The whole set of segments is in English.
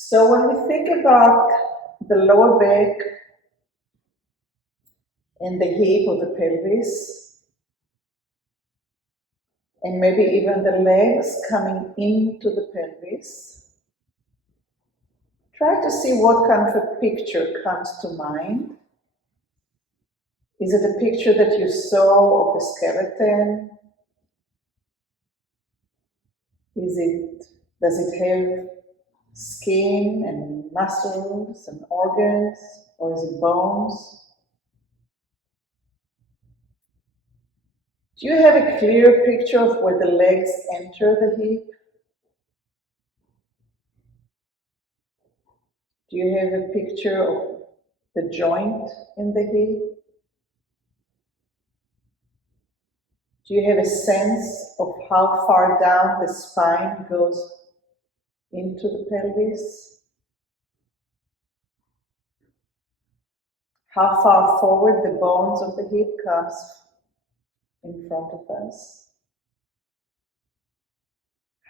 So when we think about the lower back and the hip or the pelvis, and maybe even the legs coming into the pelvis, try to see what kind of a picture comes to mind. Is it a picture that you saw of a skeleton? Does it have skin and muscles and organs, or is it bones? Do you have a clear picture of where the legs enter the hip? Do you have a picture of the joint in the hip? Do you have a sense of how far down the spine goes into the pelvis? How far forward the bones of the hip comes in front of us?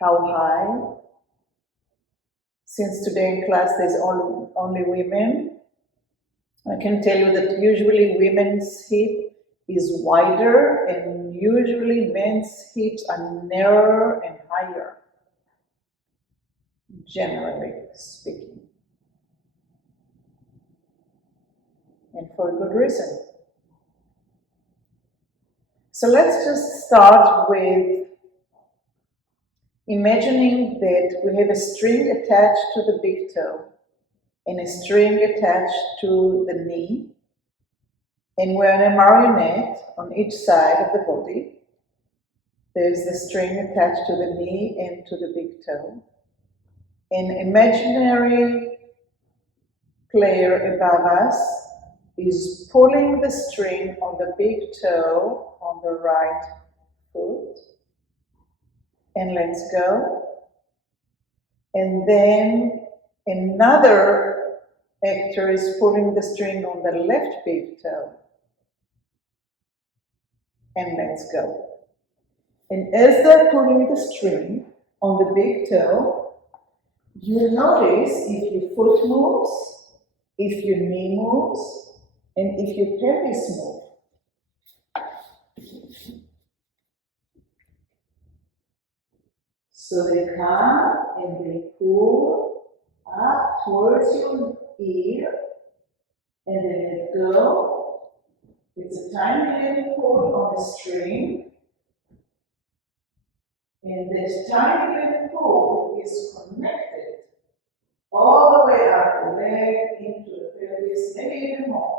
How high? Since today in class there's only women, I can tell you that usually women's hip is wider and usually men's hips are narrower and higher, generally speaking. And for a good reason. So let's just start with imagining that we have a string attached to the big toe and a string attached to the knee, and we're in a marionette on each side of the body. There's the string attached to the knee and to the big toe. An imaginary player above us is pulling the string on the big toe on the right foot, and let's go. And then another actor is pulling the string on the left big toe, and let's go. And as they're pulling the string on the big toe, you notice if your foot moves, if your knee moves, and if your pelvis moves. So they come and they pull up towards your ear, and then let go. It's a tiny little pull on the string, and this tiny little pull is connected all the way up the leg into the pelvis, maybe even more.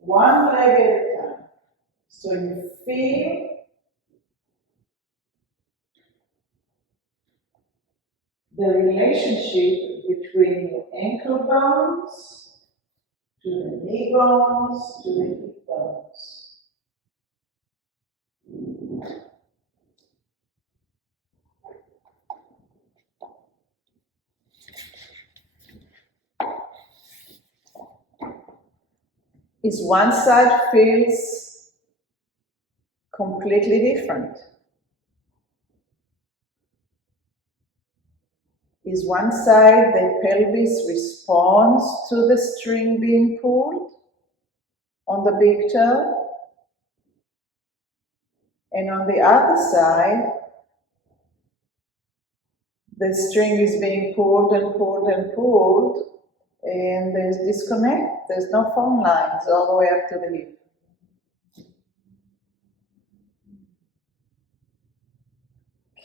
One leg at a time. So you feel the relationship between your ankle bones to the knee bones to the hip bones. Is one side feels completely different? Is one side the pelvis responds to the string being pulled on the big toe? And on the other side, the string is being pulled and pulled and pulled, and there's disconnect. There's no phone lines all the way up to the hip.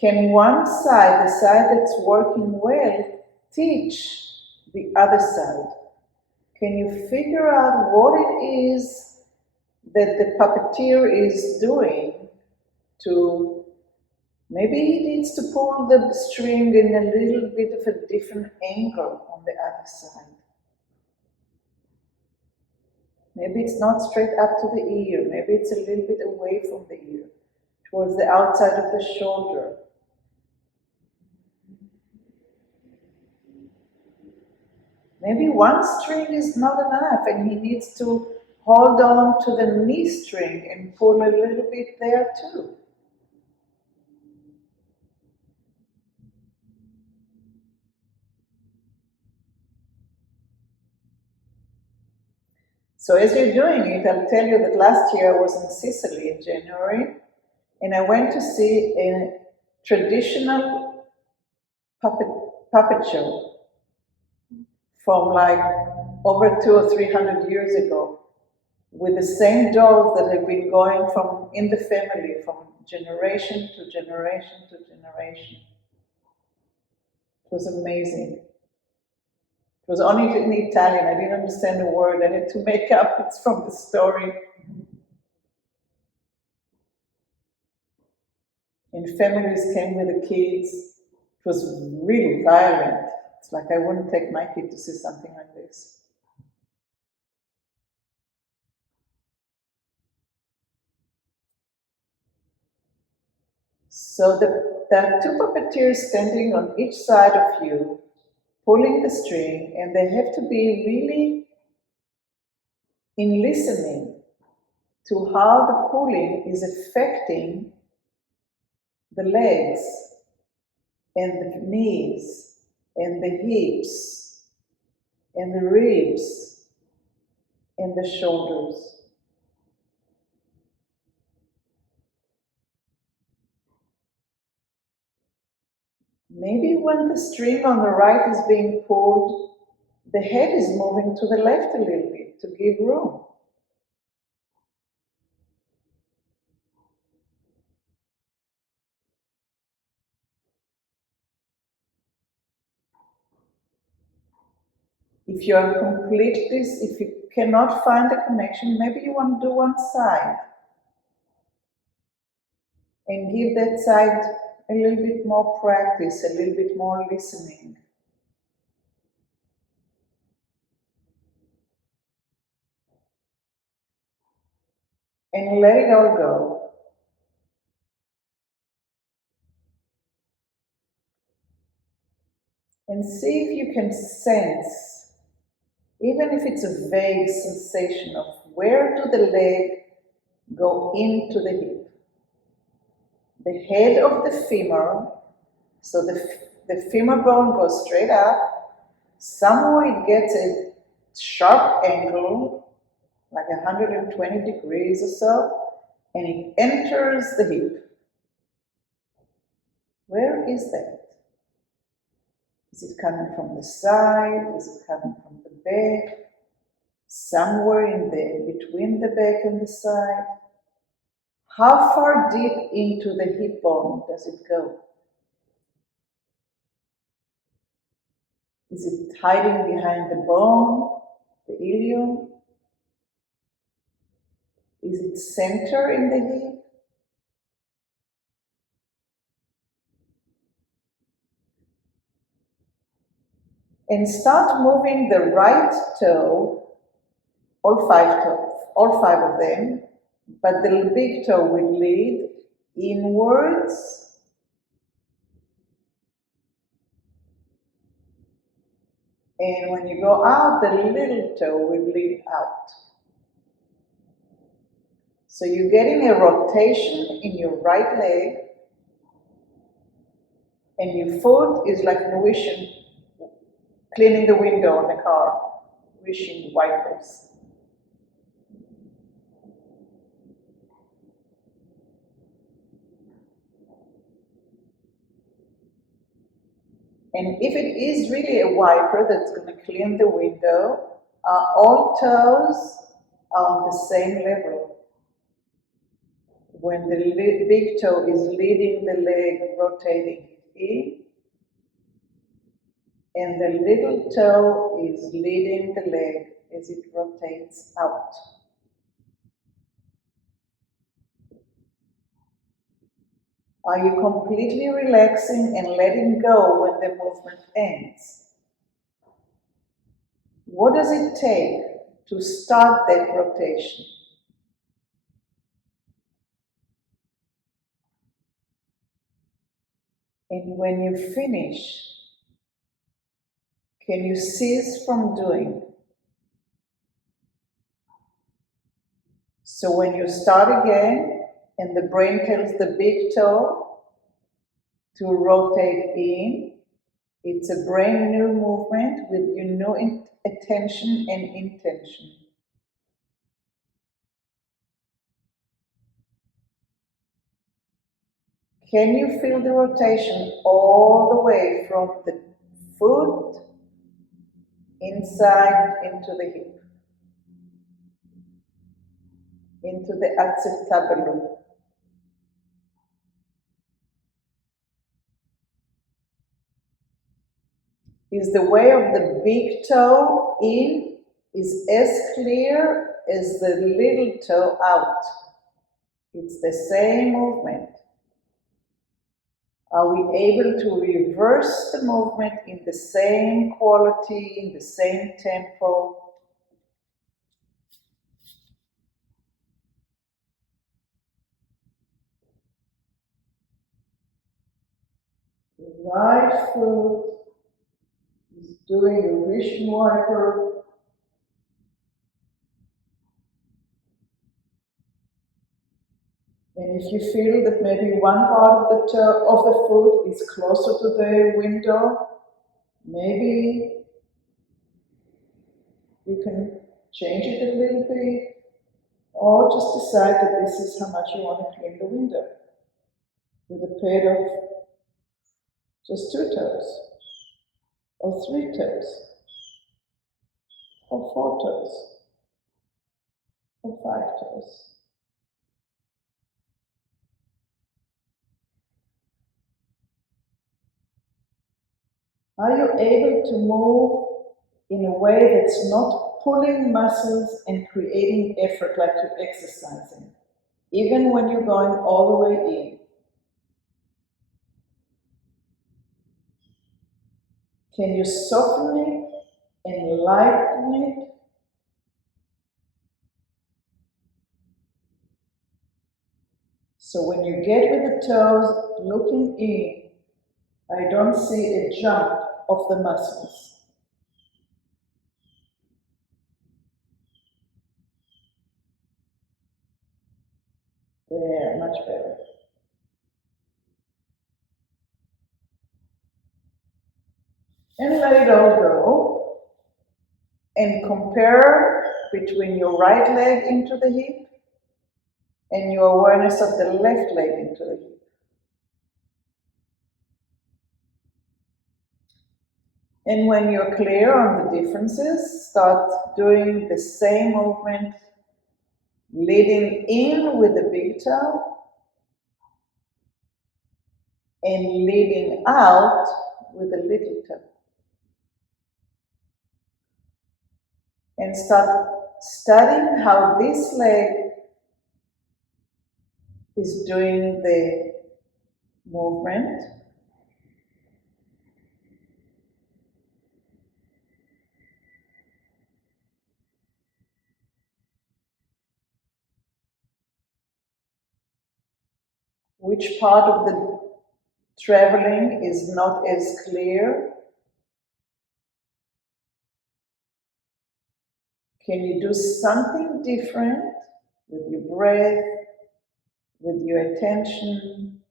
Can one side, the side that's working well, teach the other side? Can you figure out what it is that the puppeteer is doing to, maybe he needs to pull the string in a little bit of a different angle on the other side. Maybe it's not straight up to the ear, maybe it's a little bit away from the ear, towards the outside of the shoulder. Maybe one string is not enough and he needs to hold on to the knee string and pull a little bit there too. So as you're doing it, I'll tell you that last year I was in Sicily in January, and I went to see a traditional puppet show from like over 200 or 300 years ago, with the same dolls that have been going from in the family from generation to generation to generation. It was amazing. It was only in Italian. I didn't understand a word. I had to make up. It's from the story. And families came with the kids. It was really violent. It's like I wouldn't take my kid to see something like this. So there are two puppeteers standing on each side of you, pulling the string, and they have to be really in listening to how the pulling is affecting the legs and the knees and the hips and the ribs and the shoulders. Maybe when the string on the right is being pulled, the head is moving to the left a little bit to give room. If you are completely, if you cannot find the connection, maybe you want to do one side and give that side a little bit more practice, a little bit more listening. And let it all go. And see if you can sense, even if it's a vague sensation of where do the leg go into the hip. The head of the femur, so the femur bone goes straight up, somewhere it gets a sharp angle, like 120 degrees or so, and it enters the hip. Where is that? Is it coming from the side? Is it coming from the back? Somewhere in there, between the back and the side? How far deep into the hip bone does it go? Is it hiding behind the bone, the ilium? Is it center in the hip? And start moving the right toe, all five of them, but the big toe will lead inwards, and when you go out, the little toe will lead out. So you're getting a rotation in your right leg, and your foot is like wishing, cleaning the window on the car, wishing wipers. And if it is really a wiper that's going to clean the window, all toes are on the same level. When the big toe is leading the leg, rotating it in, and the little toe is leading the leg as it rotates out. Are you completely relaxing and letting go when the movement ends? What does it take to start that rotation? And when you finish, can you cease from doing? So when you start again, and the brain tells the big toe to rotate in, it's a brand new movement with your new attention and intention. Can you feel the rotation all the way from the foot inside into the hip, into the acetabulum? Is the way of the big toe in is as clear as the little toe out? It's the same movement. Are we able to reverse the movement in the same quality, in the same tempo? The right foot is doing a vision wiper. And if you feel that maybe one part of the toe of the foot is closer to the window, maybe you can change it a little bit, or just decide that this is how much you want to clean the window with a pair of just 2 toes, or 3 toes, or 4 toes, or 5 toes. Are you able to move in a way that's not pulling muscles and creating effort like you're exercising, even when you're going all the way in? Can you soften it and lighten it? So when you get with the toes looking in, I don't see a jump of the muscles. There, much better. And let it all go. And compare between your right leg into the hip and your awareness of the left leg into the hip. And when you're clear on the differences, start doing the same movement, leading in with the big toe and leading out with the little toe. And start studying how this leg is doing the movement. Which part of the traveling is not as clear? Can you do something different with your breath, with your attention,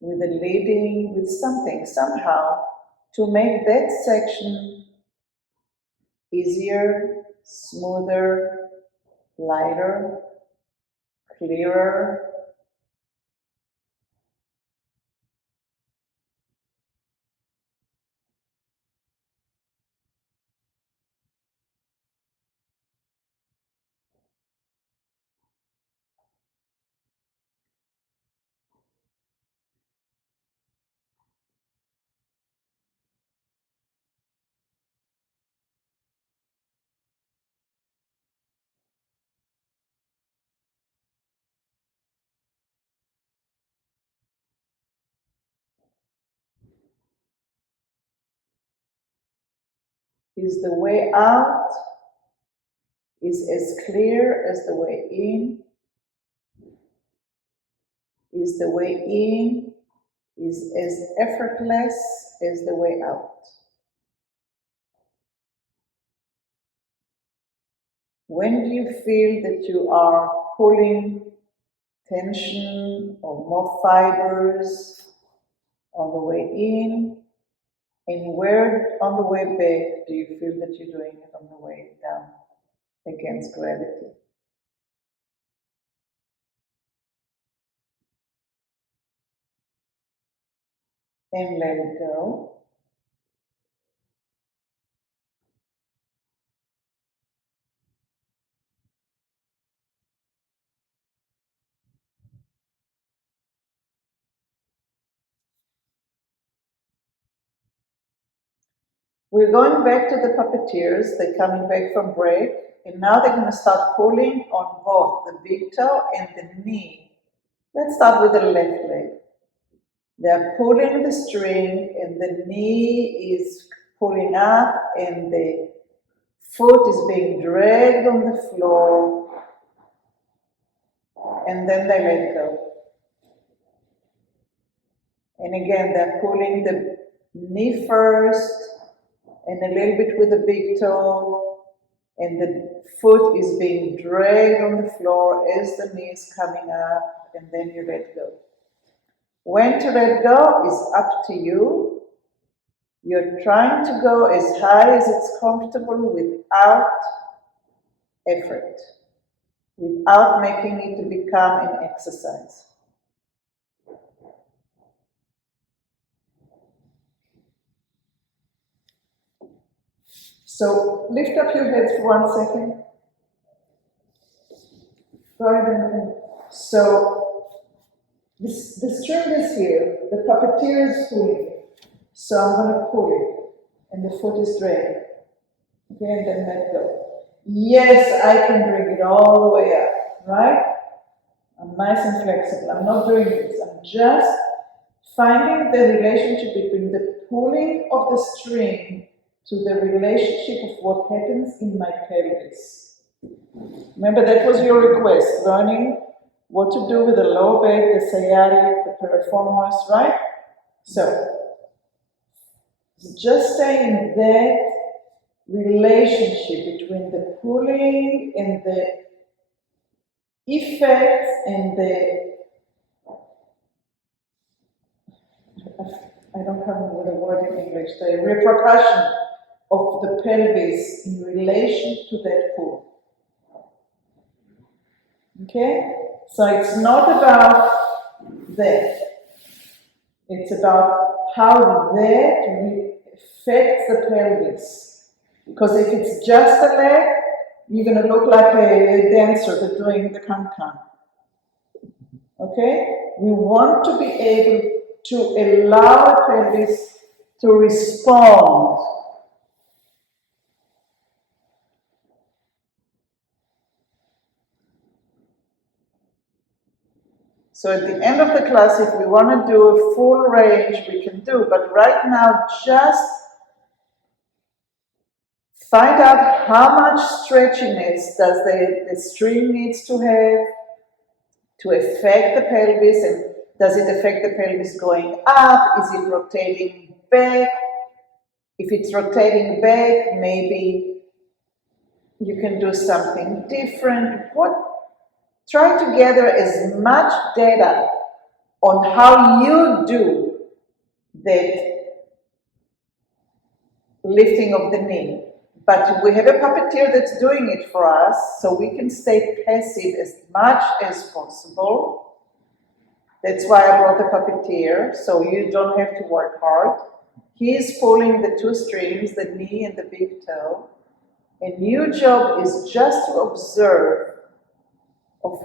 with the leading, with something, somehow, to make that section easier, smoother, lighter, clearer? Is the way out is as clear as the way in? Is the way in is as effortless as the way out? When do you feel that you are pulling tension or more fibers on the way in? And where on the way back do you feel that you're doing it on the way down against gravity? and let it go. We're going back to the puppeteers. They're coming back from break, and now they're going to start pulling on both the big toe and the knee. Let's start with the left leg. They're pulling the string, and the knee is pulling up, and the foot is being dragged on the floor, and then they let go. And again, they're pulling the knee first, and a little bit with the big toe, and the foot is being dragged on the floor as the knee is coming up, and then you let go. When to let go is up to you. You're trying to go as high as it's comfortable without effort, without making it to become an exercise. So lift up your heads for 1 second. Go ahead and so the string is here, the puppeteer is pulling it. So I'm going to pull it, and the foot is dragging. Okay, and then let go. Yes, I can bring it all the way up, right? I'm nice and flexible. I'm not doing this. I'm just finding the relationship between the pulling of the string to the relationship of what happens in my pelvis. Remember, that was your request, learning what to do with the lower back, the sciatic, the piriformis, right? So, just stay in that relationship between the pulling and the effects and the, I don't come with a word in English, the repercussion of the pelvis in relation to that pull. Okay? So it's not about that. It's about how that affects the pelvis. Because if it's just a leg, you're going to look like a dancer that's doing the can-can. Okay? We want to be able to allow the pelvis to respond. So at the end of the class, if we want to do a full range, we can do. But right now, just find out how much stretchiness does the string needs to have to affect the pelvis, and does it affect the pelvis going up? Is it rotating back? If it's rotating back, maybe you can do something different. Try to gather as much data on how you do that lifting of the knee. But we have a puppeteer that's doing it for us, so we can stay passive as much as possible. That's why I brought the puppeteer, so you don't have to work hard. He's pulling the two strings, the knee and the big toe. And your job is just to observe of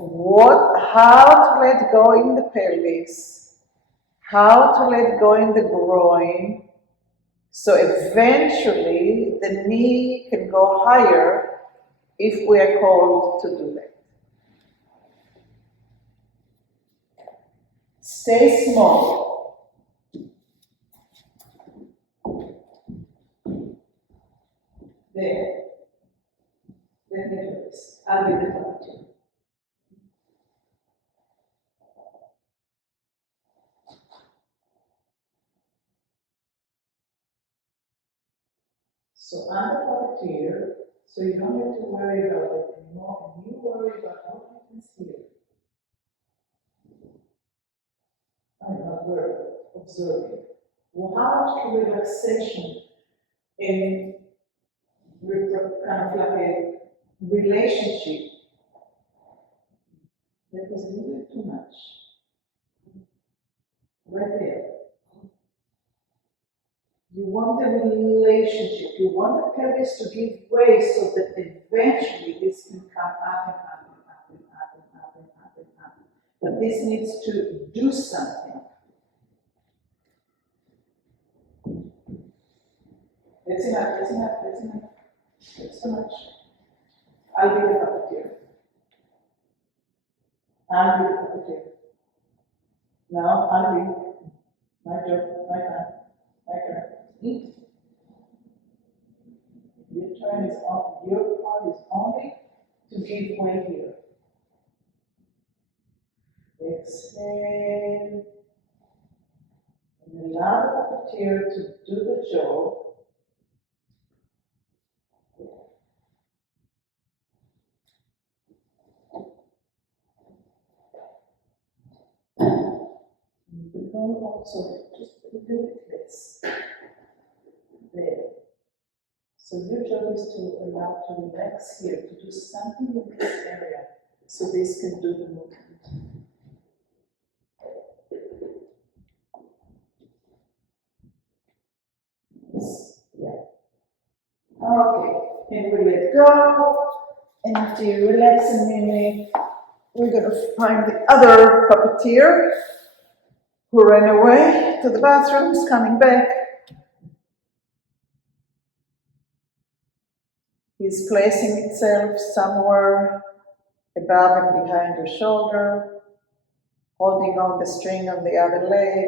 how to let go in the pelvis, how to let go in the groin, so eventually the knee can go higher if we are called to do that. Stay small. There. Let me do this. I'll be the puppeteer. So I'm the puppeteer, so you don't have to worry about it anymore, and you worry about what happens here. I'm not worried, observing. Well, how much relaxation and kind of like a relationship that was a little bit too much. Right there. You want the relationship, you want the pelvis to give way so that eventually this can come up and up and up and up and up and up and up. But this needs to do something. That's enough, that's enough, that's enough. That's too much. I'll be the puppeteer. I'll be the puppeteer. Now I'll be my job, my time, my turn. Eat. Your turn is on, your part is only to give way here. Exhale. And allow the puppeteer to do the job. You can go also just a little bit less. There. So your job is to allow to relax here, to do something in this area, so this can do the movement. Yes, yeah. Okay, and we let go. And after you relax a minute, we're going to find the other puppeteer who ran away to the bathroom, is coming back. He's placing itself somewhere above and behind your shoulder, holding on the string on the other leg,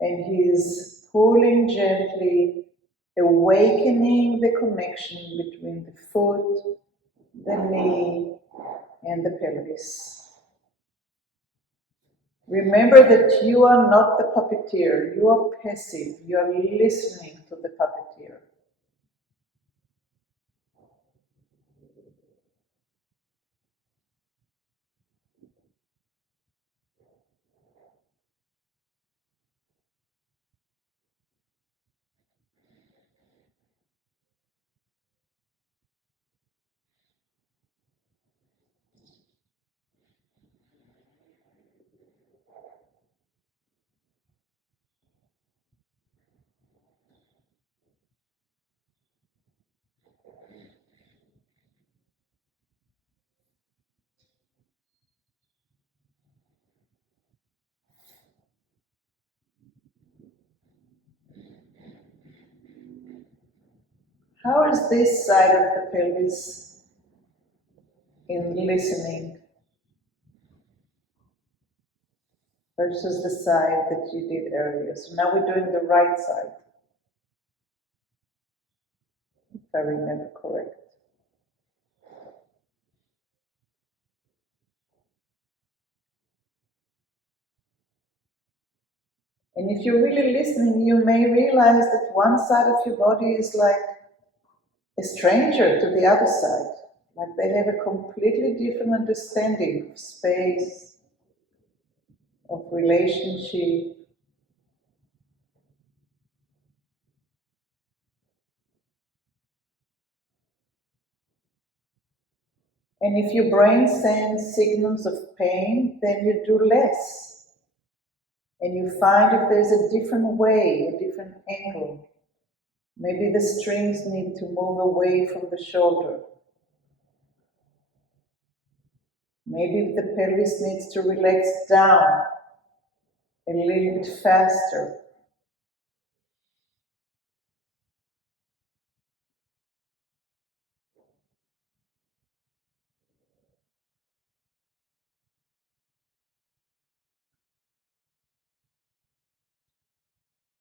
and he's pulling gently, awakening the connection between the foot, the knee, and the pelvis. Remember that you are not the puppeteer, you are passive, you are listening to the puppeteer. How is this side of the pelvis in listening versus the side that you did earlier? So now we're doing the right side, if I remember correct. And if you're really listening, you may realize that one side of your body is like a stranger to the other side. Like they have a completely different understanding of space, of relationship. And if your brain sends signals of pain, then you do less. And you find if there's a different way, a different angle. Maybe the strings need to move away from the shoulder. Maybe the pelvis needs to relax down a little bit faster.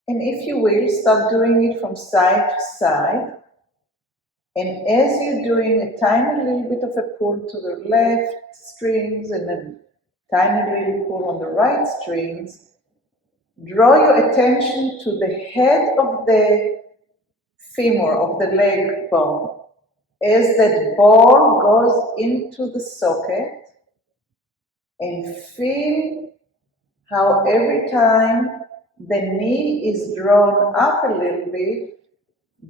And if you will, start doing it from side to side. And as you're doing a tiny little bit of a pull to the left strings and a tiny little pull on the right strings, draw your attention to the head of the femur, of the leg bone. As that ball goes into the socket, and feel how every time the knee is drawn up a little bit,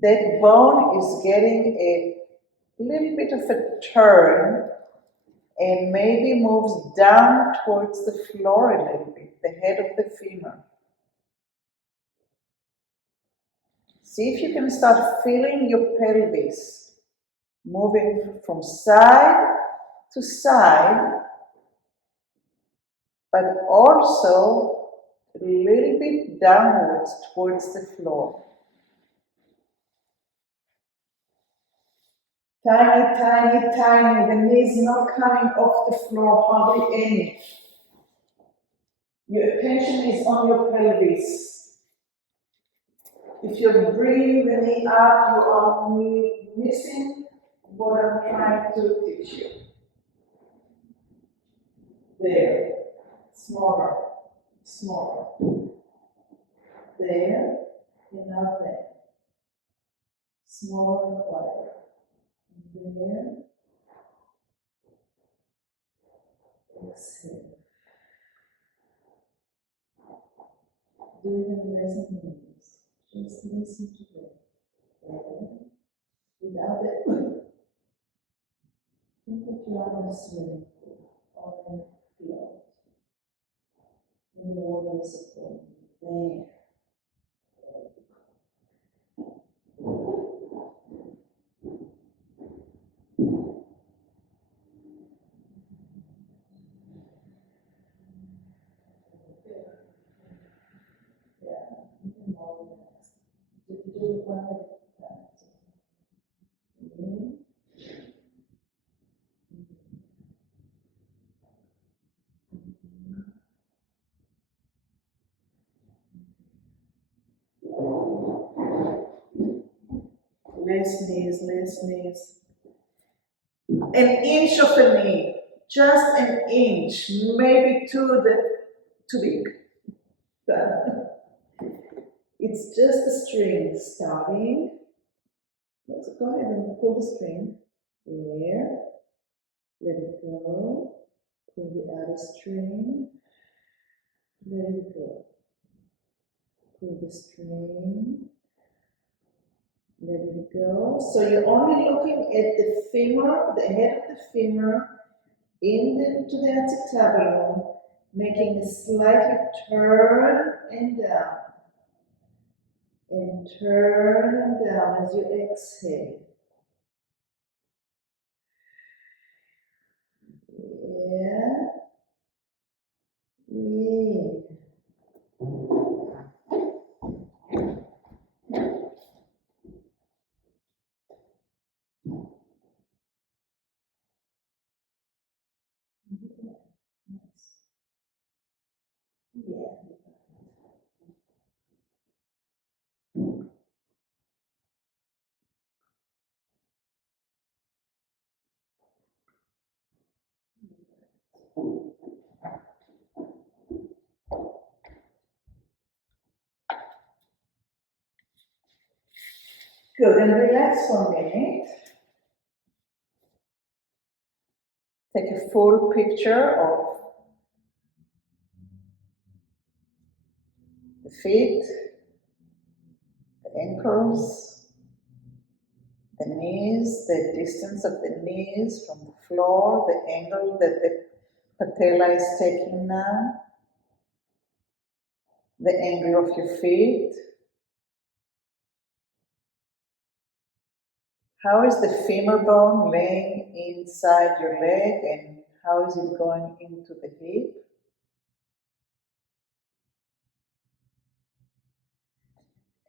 that bone is getting a little bit of a turn and maybe moves down towards the floor a little bit, the head of the femur. See if you can start feeling your pelvis moving from side to side, but also a little bit downwards towards the floor. Tiny, tiny, tiny. The knees not coming off the floor, hardly any. Your attention is on your pelvis. If you're bringing the knee up, you are missing what I'm trying to teach you. There. Smaller. Smaller. There. And now there. Smaller and quieter. There. Exhale. Do even less knees. Just listen to them. There. Without it. Think that you are on a swimming pool or in a field. And the water is supporting you. There. Less knees, less knees. An inch of a knee, just an inch, maybe too big. It's just a string starting. Let's go ahead and pull the string. There. Let it go. Pull the other string. Let it go. Pull the string. Let it go. So you're only looking at the femur, the head of the femur, into the acetabulum, making a slightly turn and down. And turn and down as you exhale. Yeah. Yeah. Good, and relax for a minute. Take a full picture of the feet, the ankles, the knees, the distance of the knees from the floor, the angle that the patella is taking now, the angle of your feet. How is the femur bone laying inside your leg and how is it going into the hip?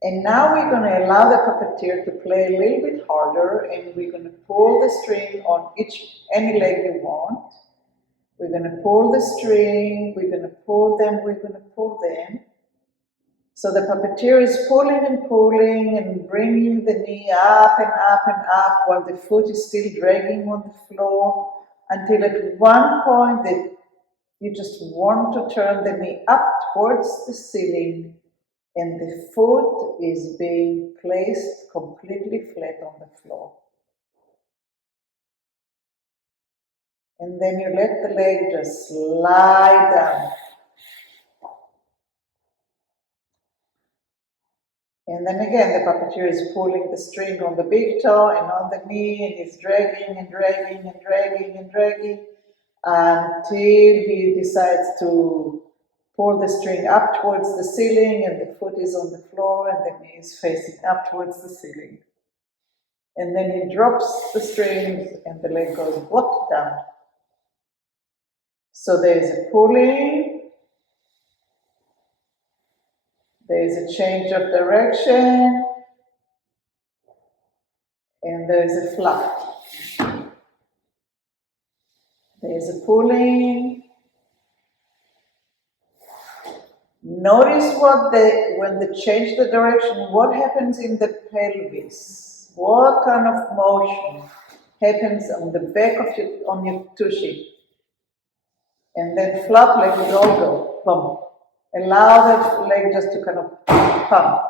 And now we're going to allow the puppeteer to play a little bit harder and we're going to pull the string on any leg you want. We're going to pull the string, we're going to pull them, we're going to pull them. So the puppeteer is pulling and bringing the knee up and up and up while the foot is still dragging on the floor until at one point that you just want to turn the knee up towards the ceiling and the foot is being placed completely flat on the floor. And then you let the leg just lie down. And then again, the puppeteer is pulling the string on the big toe and on the knee, and he's dragging and dragging and dragging and dragging until he decides to pull the string up towards the ceiling, and the foot is on the floor, and the knee is facing up towards the ceiling. And then he drops the strings, and the leg goes what down. So there's a pulling, there's a change of direction, and there's a flock. There's a pulling. Notice when they change the direction, what happens in the pelvis? What kind of motion happens on the back of your tushy? And then flop, let it all go, boom. Allow the leg just to kind of pump.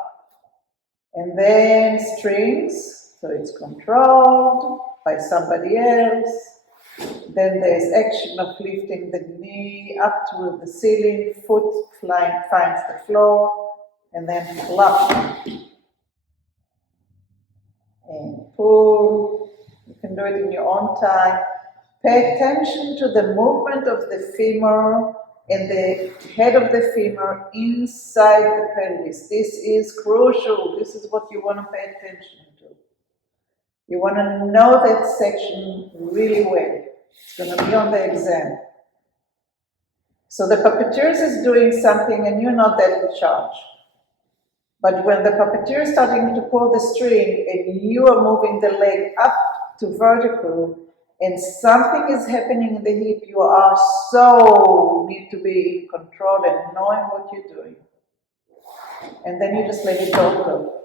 And then strings, so it's controlled by somebody else. Then there's action of lifting the knee up to the ceiling, foot finds the floor, and then flop. And pull. You can do it in your own time. Pay attention to the movement of the femur and the head of the femur inside the pelvis. This is crucial. This is what you want to pay attention to. You want to know that section really well. It's going to be on the exam. So the puppeteer is doing something and you're not that in charge. But when the puppeteer is starting to pull the string and you are moving the leg up to vertical and something is happening in the hip, you are so need to be in control and knowing what you're doing. And then you just let it go.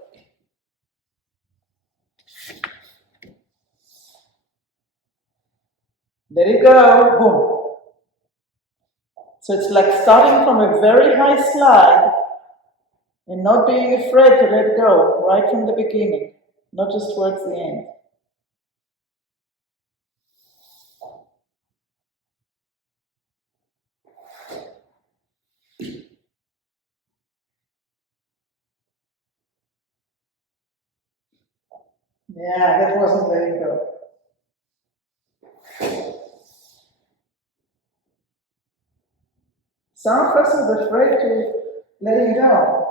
Let it go, boom. So it's like starting from a very high slide and not being afraid to let go right from the beginning, not just towards the end. Yeah, that wasn't letting go. Some of us are afraid to letting go.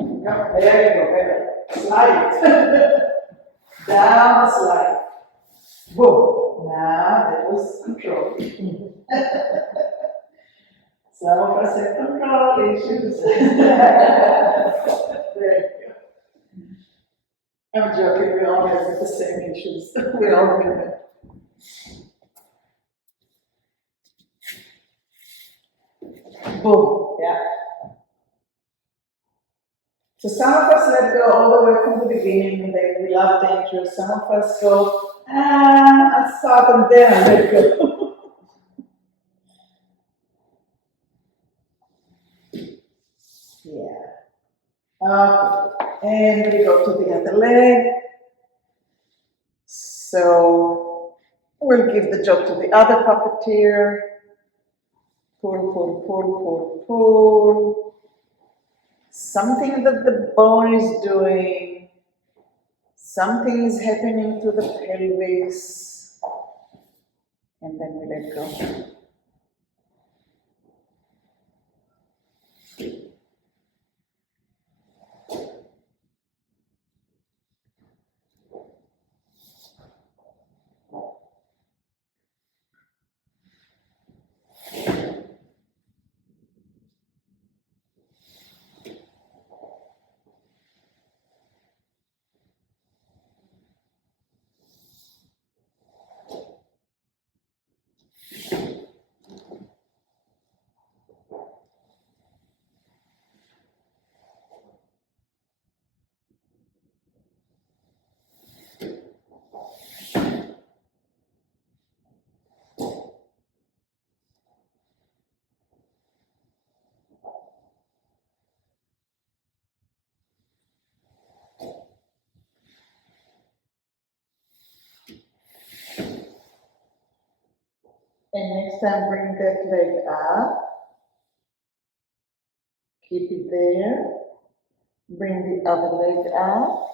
Yeah, there you go, better. Slide. Down, slide. Boom. Now that was control. Some of us have control issues. There you go. I'm joking, we all have the same issues. We all have it. Boom, yeah. So some of us let go all the way from the beginning, we love danger. Some of us go, I'll start and then I let go. Yeah. Okay, and we go to the other leg. So we'll give the job to the other puppeteer. Pull, pull, pull, pull, pull. Something that the bone is doing. Something is happening to the pelvis. And then we let go. And next time, bring that leg up. Keep it there. Bring the other leg up.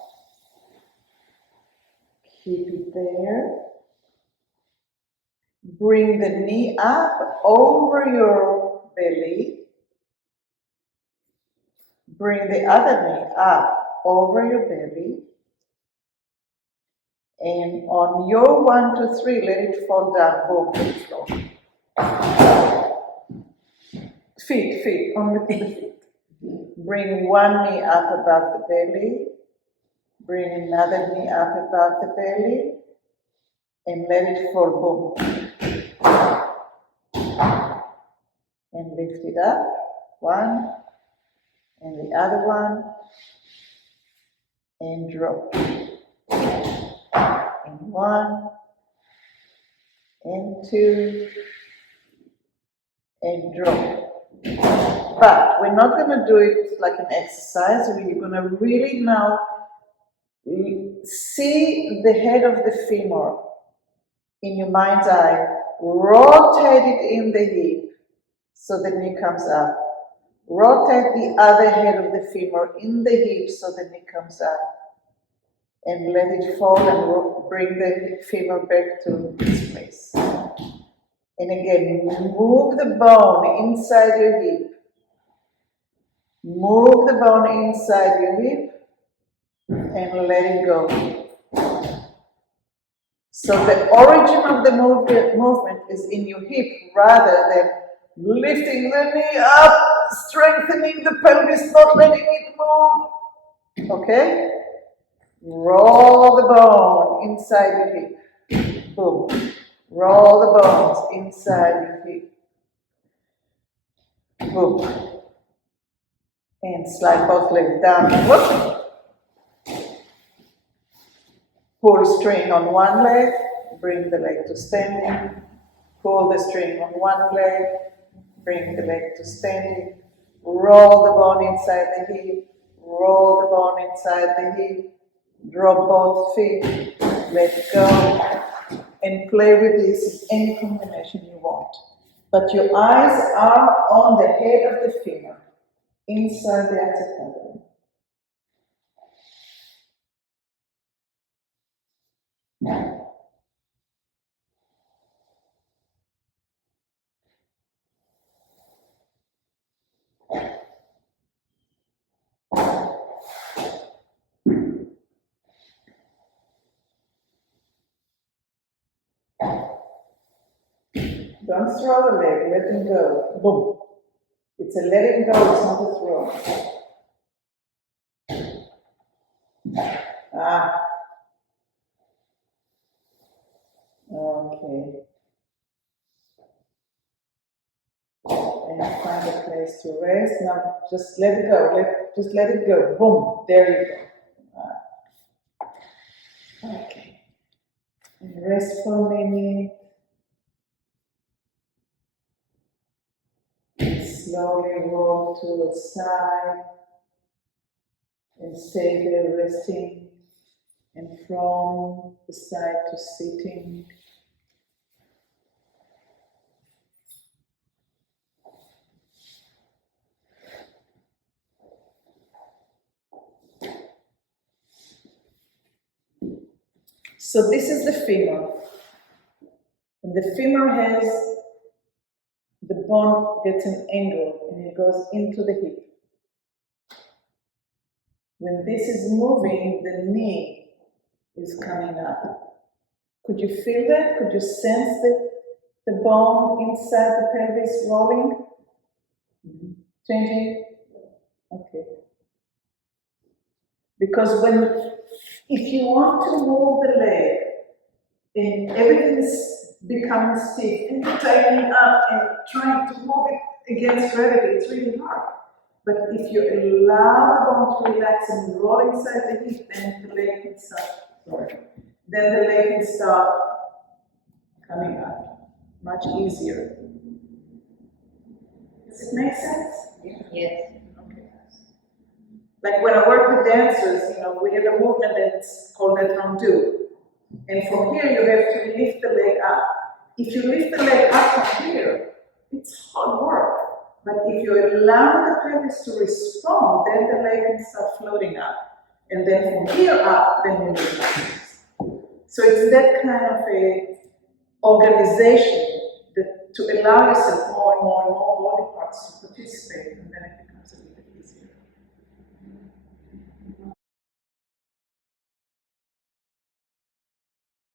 Keep it there. Bring the knee up over your belly. Bring the other knee up over your belly. And on your 1, 2, 3, let it fall down, boom, to the floor. Feet, only to the feet. Bring one knee up above the belly. Bring another knee up above the belly. And let it fall, boom. And lift it up, one, and the other one, and drop. And 1, and 2, and drop. But we're not going to do it like an exercise. We're going to really now see the head of the femur in your mind's eye. Rotate it in the hip so the knee comes up. Rotate the other head of the femur in the hip so the knee comes up. And let it fall and bring the femur back to its place. And again, move the bone inside your hip. Move the bone inside your hip and let it go. So the origin of the movement is in your hip rather than lifting the knee up, strengthening the pelvis, not letting it move. Okay? Roll the bone inside your hip. Boom. Roll the bones inside your hip. Boom. And slide both legs down and look. Pull string on one leg, bring the leg to standing. Pull the string on one leg, bring the leg to standing. Roll the bone inside the hip. Roll the bone inside the hip. Drop both feet. Let go. And play with this in any combination you want. But your eyes are on the head of the femur, inside the acetabular. Don't throw the leg, let him go. Boom. It's a let him go, it's not a throw. Okay. And find a place to rest. Now just let it go. Just let it go. Boom. There you go. Okay. And rest for a minute. Slowly roll to the side. And stay there resting. And from the side to sitting. So this is the femur. And the femur has, the bone gets an angle and it goes into the hip. When this is moving, the knee is coming up. Could you feel that? Could you sense the bone inside the pelvis rolling? Changing? Okay. Because if you want to move the leg and everything is becoming stiff and you're tightening up and trying to move it against gravity, it's really hard. But if you allow the bone to relax and roll inside the hip, then the leg can start coming up. Much easier. Does it make sense? Yes. Okay. Like when I work with dancers, we have a movement that's called the tendu. And from here you have to lift the leg up. If you lift the leg up from here, it's hard work. But if you allow the pelvis to respond, then the leg can start floating up. And then from here up, then you relax. So it's that kind of a organization to allow yourself more and more and more body parts parts to participate, and then it